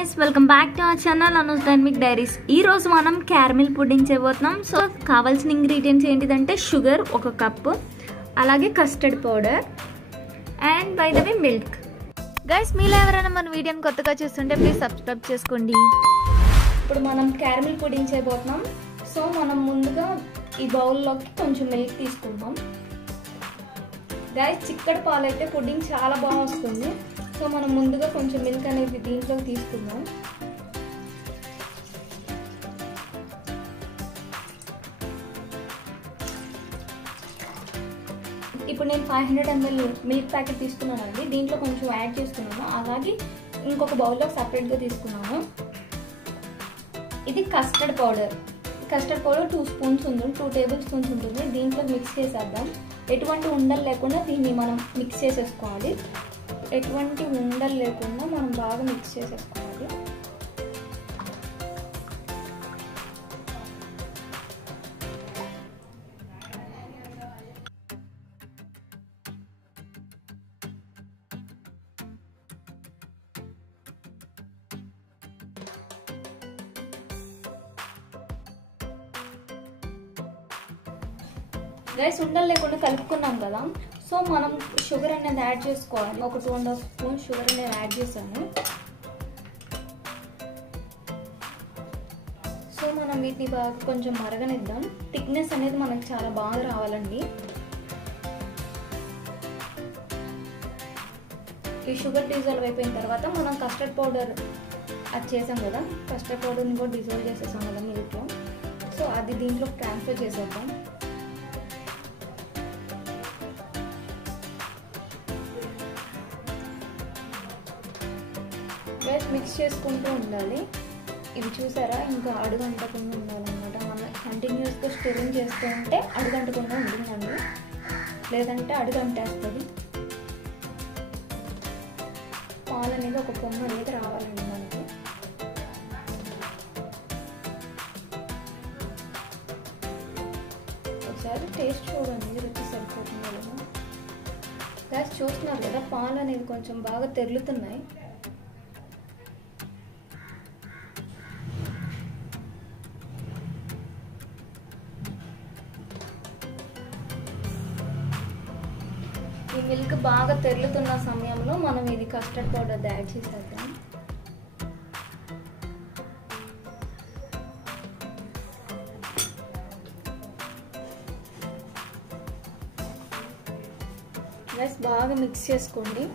guys, welcome back to our channel Anu's Dynamic Diaries. ఈ రోజు మనం క్యారమిల్ పుడ్డింగ్ చేయబోతున్నాం. సో కావాల్సిన ఇంగ్రీడియంట్స్ ఏంటిదంటే షుగర్ 1 కప్, అలాగే custard powder and by the way milk. Guys మీలో ఎవరైనా మన వీడియోని కొత్తగా చూస్తుంటే ప్లీజ్ సబ్స్క్రైబ్ చేసుకోండి. ఇప్పుడు మనం క్యారమిల్ పుడ్డింగ్ చేయబోతున్నాం. సో మనం ముందుగా ఈ బౌల్లోకి కొంచెం మిల్క్ తీసుకుందాం. గైస్ చిక్కటి పాలు అయితే పుడ్డింగ్ చాలా బాగా వస్తుంది. సో మనం ముందుగా కొంచెం మిల్క్ అనేది దీంట్లో తీసుకుందాం. ఇప్పుడు నేను 500 ml మిల్క్ ప్యాకెట్ తీసుకున్నానండి. దీంట్లో కొంచెం యాడ్ చేస్తున్నాను. అలాగే ఇంకొక బౌల్లో సపరేట్గా తీసుకున్నాను. ఇది custard powder. Custard powder 2 spoons ఉంటుంది, 2 టేబుల్ స్పూన్స్ ఉంటుంది. దీంట్లో మిక్స్ చేసేద్దాం. ఎటువంటి ఉండలు లేకుండా దీన్ని మనం మిక్స్ చేసేసుకోవాలి. ఎటువంటి ఉండలు లేకుండా మనం బాగా మిక్స్ చేసేసుకోవాలి. రైస్ ఉండలు లేకుండా కలుపుకున్నాం కదా. సో మనం షుగర్ అనేది యాడ్ చేసుకోవాలి. ఒక 2.5 స్పూన్ షుగర్ అనేది యాడ్ చేశాను. సో మనం వీటిని బాగా కొంచెం మరగనిద్దాం. థిక్నెస్ అనేది మనకు చాలా బాగా రావాలండి. ఈ షుగర్ డిజాల్వ్ అయిపోయిన తర్వాత మనం కస్టర్డ్ పౌడర్ అది చేసాం కదా, కస్టర్డ్ పౌడర్ని కూడా డిజాల్వ్ చేసేసాం కదా మిల్క్లో. సో అది దీంట్లో ట్రాన్స్ఫర్ చేసేద్దాం. మిక్స్ చేసుకుంటూ ఉండాలి. ఇవి చూసారా, ఇంకా అడుగంటకుండా ఉండాలన్నమాట. మనం కంటిన్యూస్గా స్టిరింగ్ చేస్తూ ఉంటే అడుగంటకుండా ఉంటుందండి, లేదంటే అడుగంటేస్తుంది. పాలు అనేది ఒక పొంగు అనేది రావాలండి మనకి. ఒకసారి టేస్ట్ చూడండి, రుచి సరిపోతుంది కదా. గ్యాస్ చూస్తున్నారు కదా, పాలు అనేది కొంచెం బాగా తెరులుతున్నాయి. ఈ మిల్క్ బాగా తెరులుతున్న సమయంలో మనం ఇది కస్టర్డ్ పౌడర్ యాడ్ చేసేద్దాం. రైస్ బాగా మిక్స్ చేసుకోండి.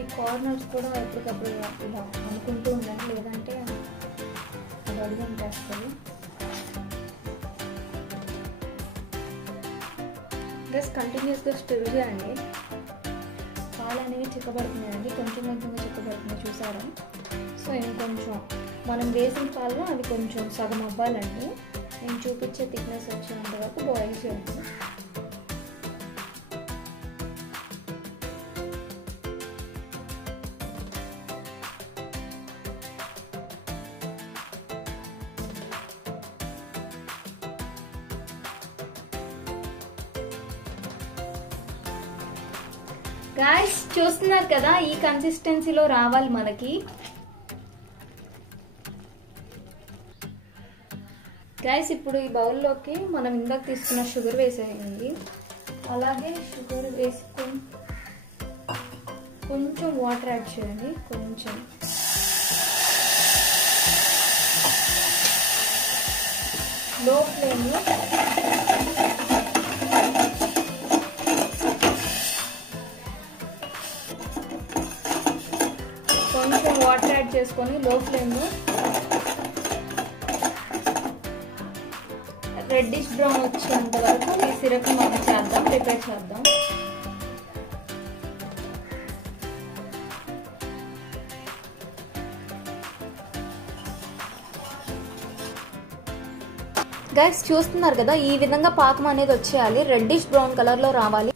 ఈ కార్నర్స్ కూడా ఎప్పటికప్పుడు ఇలా అనుకుంటూ ఉండండి, లేదంటే అది అడుగంటేస్తుంది. కంటిన్యూస్గా స్టిర్ చేయండి. పాలు అనేవి చిక్కబడుతున్నాయండి, కొంచెం కొంచెంగా చిక్కబడుతున్నాయి చూసారా. సో ఇంకొంచెం మనం వేసిన పాలు అవి కొంచెం సగం అవ్వాలండి. నేను చూపించే థిక్నెస్ వచ్చేంత వరకు బాయిల్ చేయండి. గాయ్స్ చూస్తున్నారు కదా, ఈ కన్సిస్టెన్సీలో రావాలి మనకి. గాయ్స్ ఇప్పుడు ఈ బౌల్లోకి మనం ఇందాక తీసుకున్న షుగర్ వేసేయండి. అలాగే షుగర్ వేసుకొని కొంచెం వాటర్ యాడ్ చేయండి. కొంచెం లో ఫ్లేమ్లో కొంచెం వాటర్ యాడ్ చేసుకొని లో ఫ్లేమ్లో రెడ్డిష్ బ్రౌన్ వచ్చేంత వరకు ఈ సిరప్ మనం చేద్దాం, ప్రిపేర్ చేద్దాం. గైస్ చూస్తున్నారు కదా, ఈ విధంగా పాకం అనేది వచ్చేయాలి, రెడ్డిష్ బ్రౌన్ కలర్లో రావాలి.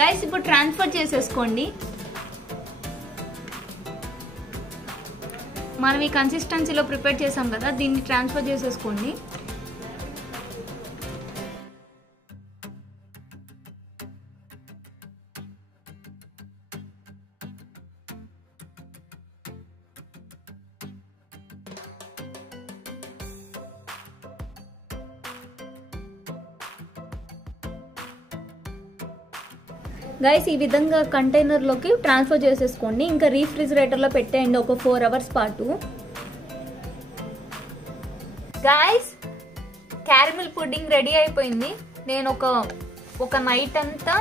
రైస్ ఇప్పుడు ట్రాన్స్ఫర్ చేసేసుకోండి. మనం ఈ కన్సిస్టెన్సీలో ప్రిపేర్ చేసాం కదా, దీన్ని ట్రాన్స్ఫర్ చేసేసుకోండి. గైస్ ఈ విధంగా కంటైనర్లోకి ట్రాన్స్ఫర్ చేసేసుకోండి. ఇంకా రీఫ్రిజిరేటర్లో పెట్టేయండి ఒక 4 hours పాటు. గైస్ క్యారమిల్ పుడ్డింగ్ రెడీ అయిపోయింది. నేను ఒక నైట్ అంతా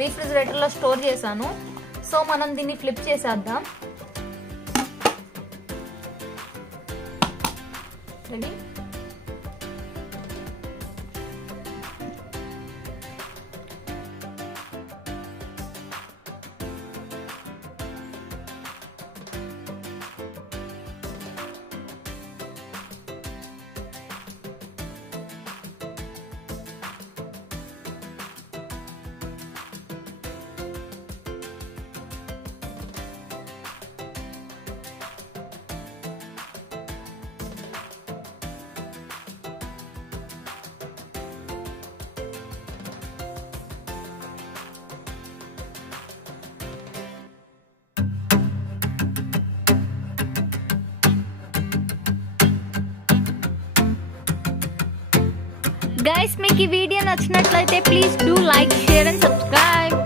రీఫ్రిజిరేటర్లో స్టోర్ చేశాను. సో మనం దీన్ని ఫ్లిప్ చేసేద్దాం. రెడీ. గైస్ మీకు ఈ వీడియో నచ్చినట్లయితే please do like, share and subscribe.